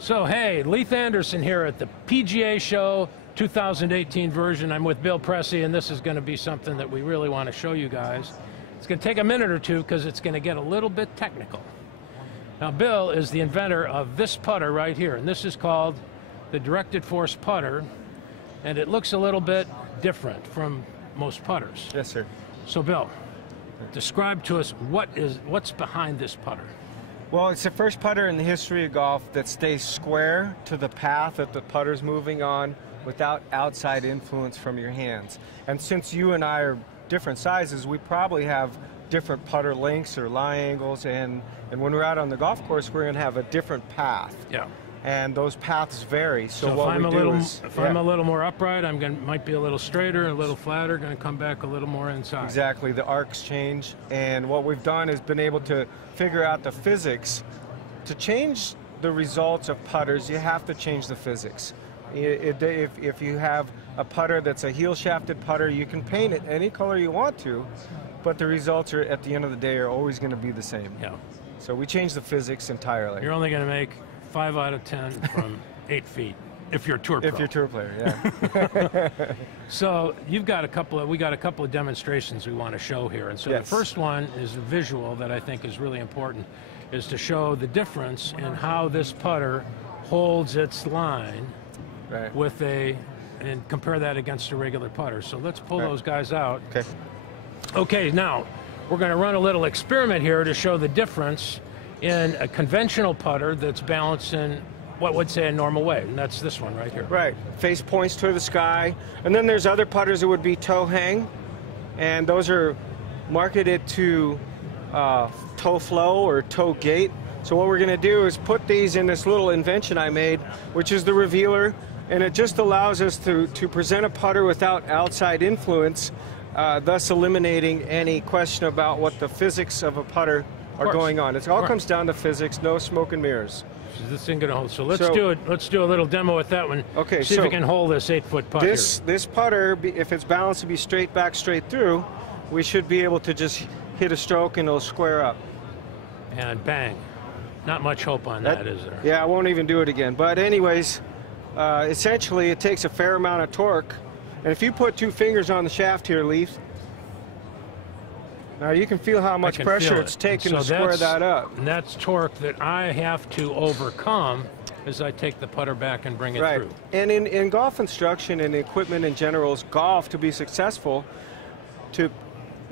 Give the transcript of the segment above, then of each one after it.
So hey, Leith Anderson here at the PGA Show 2018 version. I'm with Bill Presse, and this is going to be something that we really want to show you guys. It's going to take a minute or two because it's going to get a little bit technical. Now, Bill is the inventor of this putter right here, and this is called the directed force putter, and it looks a little bit different from most putters. Yes, sir. So, Bill, describe to us what's behind this putter. Well, it's the first putter in the history of golf that stays square to the path that the putter's moving on without outside influence from your hands. And since you and I are different sizes, we probably have different putter lengths or lie angles, and when we're out on the golf course, we're going to have a different path. Yeah. And those paths vary. So what if we I'm a little more upright, might be a little straighter, a little flatter, going to come back a little more inside. Exactly, the arcs change, and what we've done is been able to figure out the physics. To change the results of putters, you have to change the physics. If you have a putter that's a heel shafted putter, you can paint it any color you want to, but the results are, at the end of the day, are always going to be the same. Yeah. So we change the physics entirely. You're only going to make 5 out of 10 from 8 feet if you're a tour pro. If you're a tour player, yeah. So we got a couple of demonstrations we want to show here, and so yes. The first one is a visual that I think is really important, is to show the difference in how this putter holds its line Right. and compare that against a regular putter. So let's pull those guys out. Okay. Okay, now we're going to run a little experiment here to show the difference in a conventional putter that's balanced in what would say a normal way, and that's this one right here. Right, face points toward the sky, and then there's other putters that would be toe hang, and those are marketed to toe flow or toe gate. So what we're going to do is put these in this little invention I made, which is the revealer, and it just allows us to present a putter without outside influence, thus eliminating any question about what the physics of a putter are going on. It all comes down to physics, no smoke and mirrors. So this thing gonna hold. So let's do it. Let's do a little demo with that one. Okay. See if we can hold this 8-foot putter. This putter, if it's balanced to be straight back, straight through, we should be able to just hit a stroke and it'll square up. And bang. Not much hope on that, is there? Yeah, I won't even do it again. But anyways, essentially it takes a fair amount of torque. And if you put 2 fingers on the shaft here, Leith, now you can feel how much pressure it's taking to square that up. And that's torque that I have to overcome as I take the putter back and bring it through. And in golf instruction and equipment in general, golf, to be successful,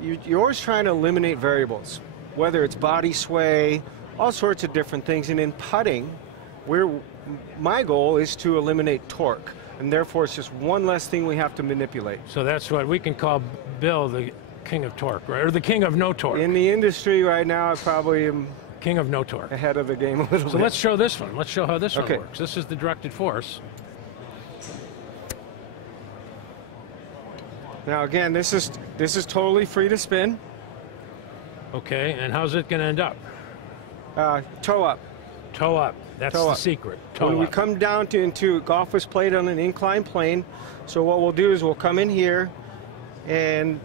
you're always trying to eliminate variables, whether it's body sway, all sorts of different things. And in putting, my goal is to eliminate torque, and therefore it's just one less thing we have to manipulate. So that's what we can call Bill the king of torque, right? Or the king of no torque. In the industry right now, I probably am king of no torque. Ahead of the game a little bit. So let's show this one. Let's show how this one works. This is the directed force. Now again, this is totally free to spin. Okay, and how's it going to end up? Toe up. Toe up. That's the secret. Toe when we up. come down into golf was played on an inclined plane, so what we'll do is we'll come in here and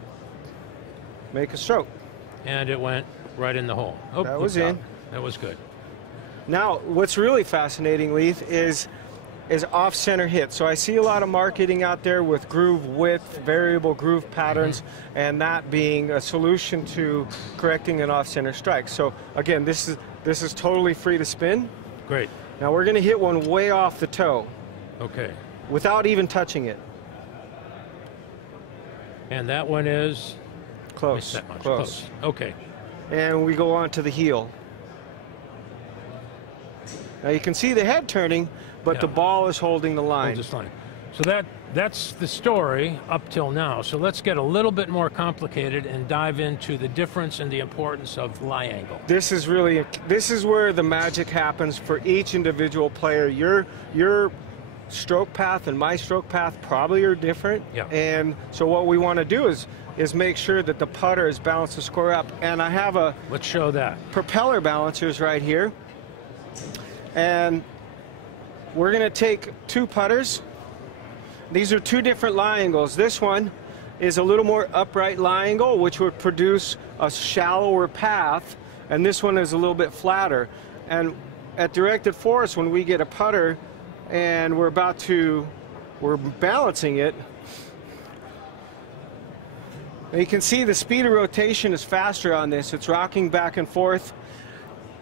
make a stroke. And it went right in the hole. Oh, that was in. That was good. Now, what's really fascinating, Leith, is off-center hit. So I see a lot of marketing out there with groove width, variable groove patterns, and that being a solution to correcting an off-center strike. So again, this is totally free to spin. Great. Now we're going to hit one way off the toe. Okay. Without even touching it. And that one is close. Close. Okay. And we go on to the heel. Now you can see the head turning, but the ball is holding the line. So that's the story up till now. So let's get a little bit more complicated and dive into the difference and the importance of lie angle. This is where the magic happens for each individual player. Your stroke path and my stroke path probably are different. Yeah. And so what we want to do is make sure that the putter is balanced to square up. And I have let's show that. Propeller balancers right here. And we're going to take 2 putters. These are 2 different lie angles. This one is a little more upright lie angle, which would produce a shallower path, and this one is a little bit flatter. And at directed force, when we get a putter and we're balancing it, and you can see the speed of rotation is faster on this. It's rocking back and forth,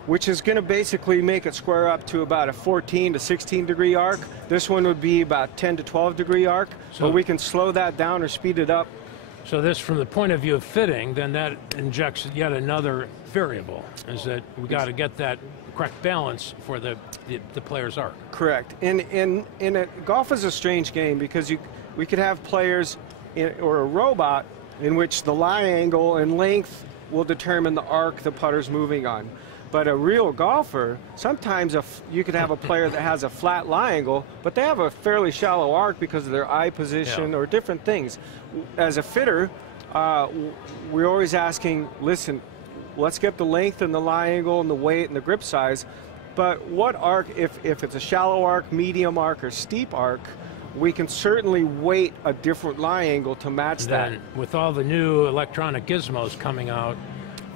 which is going to basically make it square up to about a 14 to 16 degree arc. This one would be about 10 to 12 degree arc, so we can slow that down or speed it up. So this, from the point of view of fitting, then that injects yet another variable, is that we got to get that correct balance for the player's arc. Correct. Golf is a strange game because we could have players or a robot in which the lie angle and length will determine the arc the putter's moving on. But a real golfer, sometimes you could have a player that has a flat lie angle, but they have a fairly shallow arc because of their eye position or different things. As a fitter, we're always asking, listen, let's get the length and the lie angle and the weight and the grip size, but what arc, if it's a shallow arc, medium arc, or steep arc, we can certainly weight a different lie angle to match that. With all the new electronic gizmos coming out,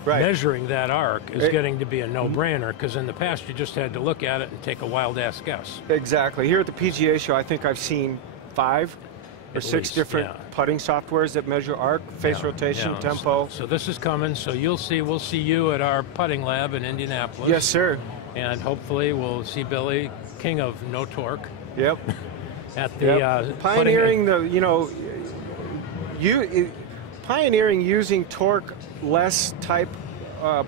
measuring that arc is getting to be a no-brainer, because in the past you just had to look at it and take a wild-ass guess. Exactly. Here at the PGA show, I think I've seen 5 or 6 different putting softwares that measure arc, face rotation, tempo. So this is coming, so we'll see you at our putting lab in Indianapolis. Yes, sir. And hopefully we'll see Billy, king of no torque. Yep. At the pioneering pioneering using torque less type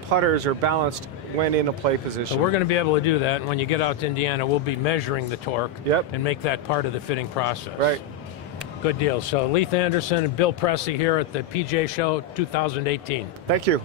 putters or balanced when in a play position. So we're going to be able to do that, and when you get out to Indiana, we'll be measuring the torque and make that part of the fitting process. Right. Good deal. So Leith Anderson and Bill Presse here at the PGA Show 2018. Thank you.